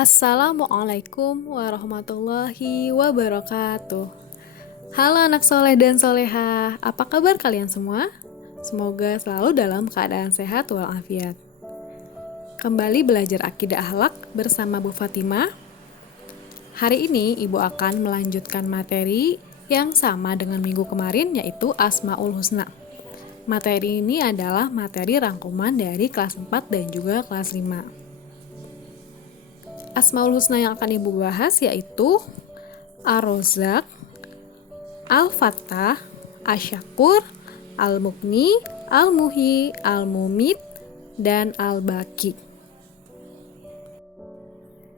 Assalamualaikum warahmatullahi wabarakatuh. Halo anak soleh dan soleha, apa kabar kalian semua? Semoga selalu dalam keadaan sehat walafiat. Kembali belajar akidah akhlak bersama Bu Fatimah. Hari ini Ibu akan melanjutkan materi yang sama dengan minggu kemarin, yaitu Asmaul Husna. Materi ini adalah materi rangkuman dari kelas 4 dan juga kelas 5. Asmaul Husna yang akan Ibu bahas yaitu Ar-Razzaq, Al-Fattah, Asy-Syakur, Al-Mughni, Al-Muhyi, Al-Mumit, dan Al-Baqi.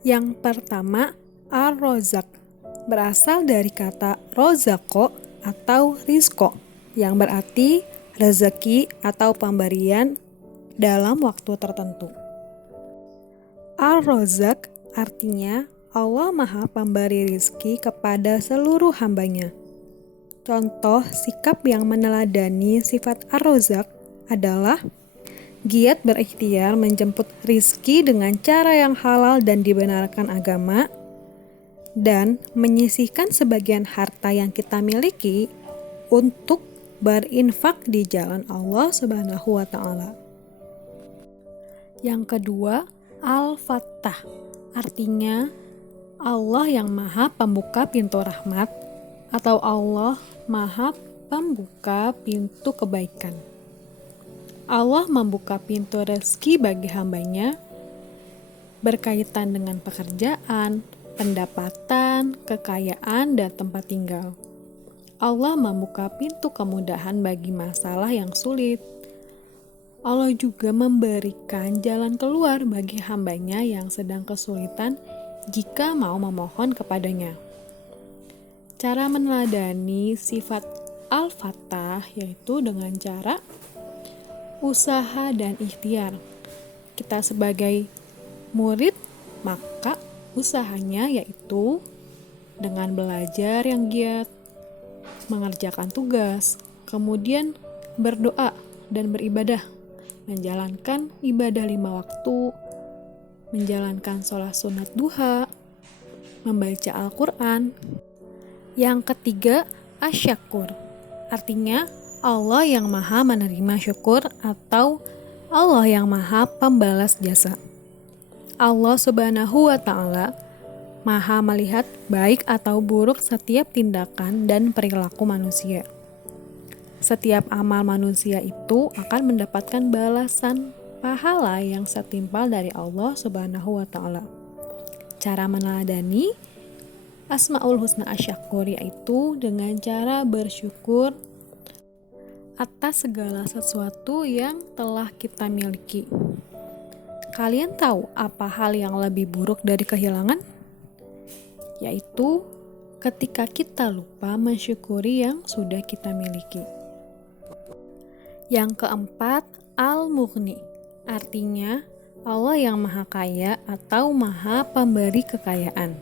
Yang pertama, Ar-Razzaq berasal dari kata rozako atau rizko, yang berarti rezeki atau pemberian dalam waktu tertentu. Ar-Razzaq artinya Allah Maha Pemberi rizki kepada seluruh hambanya. Contoh sikap yang meneladani sifat Ar-Razzaq adalah giat berikhtiar menjemput rizki dengan cara yang halal dan dibenarkan agama, dan menyisihkan sebagian harta yang kita miliki untuk berinfak di jalan Allah Subhanahu wa Ta'ala. Yang kedua, Al-Fattah artinya Allah yang Maha Pembuka Pintu Rahmat atau Allah Maha Pembuka Pintu Kebaikan. Allah membuka pintu rezeki bagi hambanya berkaitan dengan pekerjaan, pendapatan, kekayaan, dan tempat tinggal. Allah membuka pintu kemudahan bagi masalah yang sulit. Allah juga memberikan jalan keluar bagi hambanya yang sedang kesulitan jika mau memohon kepadanya. Cara meneladani sifat Al-Fattah yaitu dengan cara usaha dan ikhtiar. Kita sebagai murid, maka usahanya yaitu dengan belajar yang giat, mengerjakan tugas, kemudian berdoa dan beribadah, menjalankan ibadah 5 waktu, menjalankan sholat sunat duha, membaca Al-Quran. Yang ketiga, Asy-Syakur, artinya Allah yang Maha Menerima Syukur atau Allah yang Maha Pembalas Jasa. Allah Subhanahu wa Ta'ala Maha melihat baik atau buruk setiap tindakan dan perilaku manusia. Setiap amal manusia itu akan mendapatkan balasan pahala yang setimpal dari Allah Subhanahu wa Ta'ala. Cara meneladani Asmaul Husna Asy-Syakur yaitu dengan cara bersyukur atas segala sesuatu yang telah kita miliki. Kalian tahu apa hal yang lebih buruk dari kehilangan? Yaitu ketika kita lupa mensyukuri yang sudah kita miliki. Yang keempat, Al-Mughni, artinya Allah yang Maha Kaya atau Maha Pemberi Kekayaan.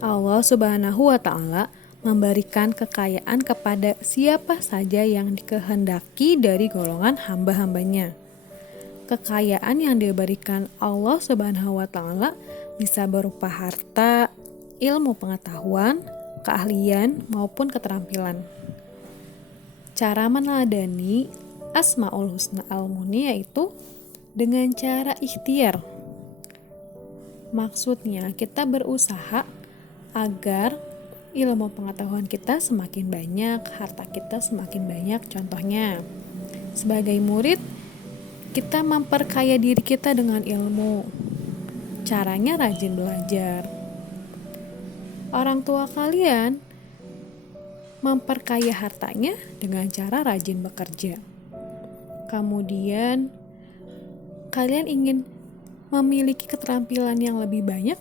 Allah Subhanahu wa Ta'ala memberikan kekayaan kepada siapa saja yang dikehendaki dari golongan hamba-hambanya. Kekayaan yang diberikan Allah Subhanahu wa Ta'ala bisa berupa harta, ilmu pengetahuan, keahlian, maupun keterampilan. Cara meneladani Asmaul Husna Al-Mughni yaitu dengan cara ikhtiar. Maksudnya kita berusaha agar ilmu pengetahuan kita semakin banyak, harta kita semakin banyak. Contohnya, sebagai murid, kita memperkaya diri kita dengan ilmu. Caranya rajin belajar. Orang tua kalian memperkaya hartanya dengan cara rajin bekerja. Kemudian, kalian ingin memiliki keterampilan yang lebih banyak,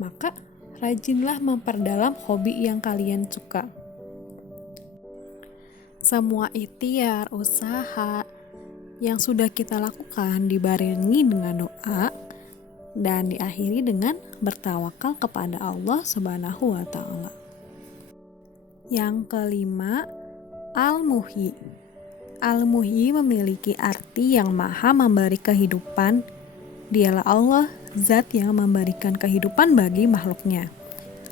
maka rajinlah memperdalam hobi yang kalian suka. Semua ikhtiar, usaha yang sudah kita lakukan dibarengi dengan doa dan diakhiri dengan bertawakal kepada Allah Subhanahu wa Ta'ala. Yang kelima, Al-Muhyi. Al-Muhyi memiliki arti yang Maha memberi kehidupan. Dialah Allah zat yang memberikan kehidupan bagi makhluknya.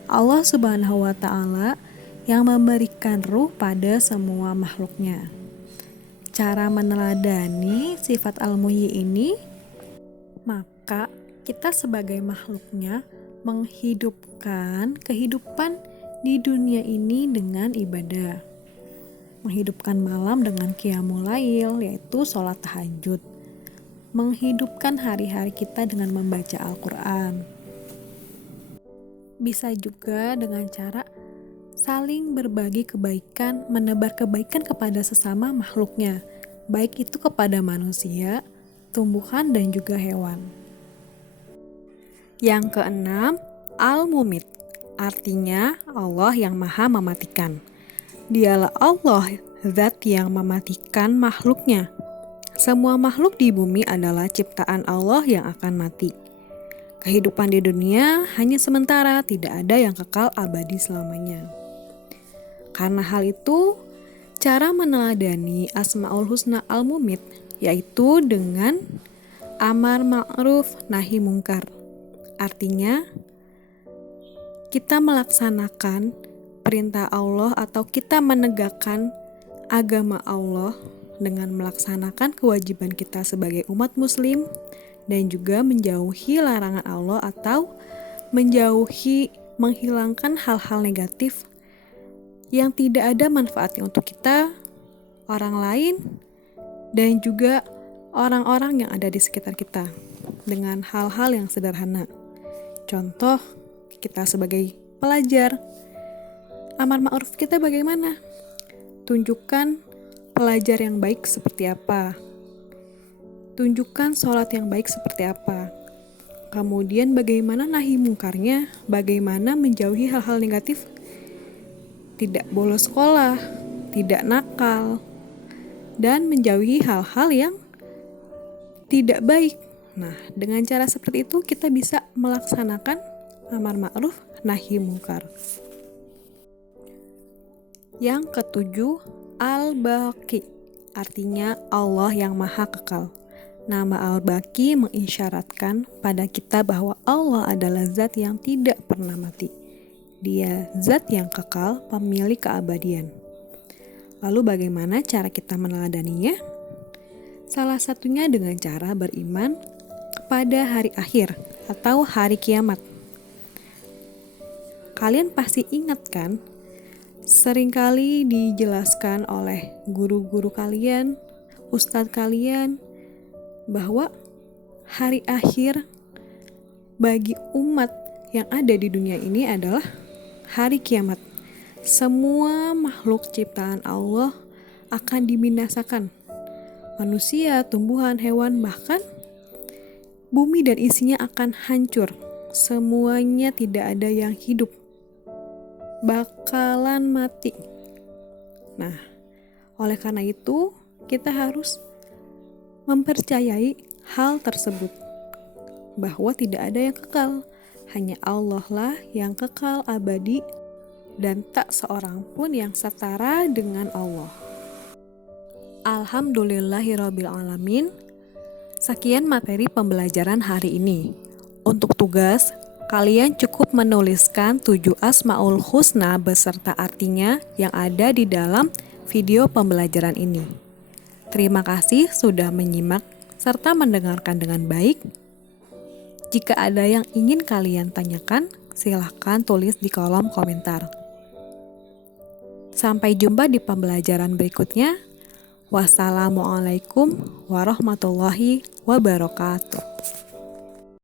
Allah Subhanahu wa Ta'ala yang memberikan ruh pada semua makhluknya. Cara meneladani sifat Al-Muhyi ini, maka kita sebagai makhluknya menghidupkan kehidupan di dunia ini dengan ibadah. Menghidupkan malam dengan qiyamul lail, yaitu sholat tahajud. Menghidupkan hari-hari kita dengan membaca Al-Quran. Bisa juga dengan cara saling berbagi kebaikan, menebar kebaikan kepada sesama makhluknya, baik itu kepada manusia, tumbuhan, dan juga hewan. Yang keenam, Al-Mumit, artinya Allah yang maha mematikan. Dialah Allah, zat yang mematikan makhluknya. Semua makhluk di bumi adalah ciptaan Allah yang akan mati. Kehidupan di dunia hanya sementara, tidak ada yang kekal abadi selamanya. Karena hal itu, cara meneladani Asmaul Husna Al-Mumit yaitu dengan amar ma'ruf nahi mungkar. Artinya, kita melaksanakan perintah Allah atau kita menegakkan agama Allah dengan melaksanakan kewajiban kita sebagai umat muslim dan juga menjauhi larangan Allah atau menghilangkan hal-hal negatif yang tidak ada manfaatnya untuk kita, orang lain, dan juga orang-orang yang ada di sekitar kita dengan hal-hal yang sederhana. Contoh, kita sebagai pelajar, amar ma'ruf kita bagaimana? Tunjukkan pelajar yang baik seperti apa. Tunjukkan sholat yang baik seperti apa. Kemudian bagaimana nahi mungkarnya, bagaimana menjauhi hal-hal negatif. Tidak bolos sekolah, tidak nakal, dan menjauhi hal-hal yang tidak baik. Nah, dengan cara seperti itu kita bisa melaksanakan amar ma'ruf nahi mungkar. Yang ketujuh, Al-Baqi, artinya Allah yang maha kekal. Nama Al-Baqi mengisyaratkan pada kita bahwa Allah adalah zat yang tidak pernah mati. Dia zat yang kekal, pemilik keabadian. Lalu bagaimana cara kita meneladaninya? Salah satunya dengan cara beriman kepada hari akhir atau hari kiamat. Kalian pasti ingat kan? Seringkali dijelaskan oleh guru-guru kalian, ustadz kalian, bahwa hari akhir bagi umat yang ada di dunia ini adalah hari kiamat. Semua makhluk ciptaan Allah akan dibinasakan. Manusia, tumbuhan, hewan, bahkan bumi dan isinya akan hancur. Semuanya tidak ada yang hidup. Bakalan mati. Nah, oleh karena itu kita harus mempercayai hal tersebut, bahwa tidak ada yang kekal. Hanya Allah lah yang kekal abadi dan tak seorang pun yang setara dengan Allah. Alhamdulillahirrabbilalamin. Sekian materi pembelajaran hari ini. Untuk tugas, kalian cukup menuliskan 7 Asmaul Husna beserta artinya yang ada di dalam video pembelajaran ini. Terima kasih sudah menyimak serta mendengarkan dengan baik. Jika ada yang ingin kalian tanyakan, silahkan tulis di kolom komentar. Sampai jumpa di pembelajaran berikutnya. Wassalamualaikum warahmatullahi wabarakatuh.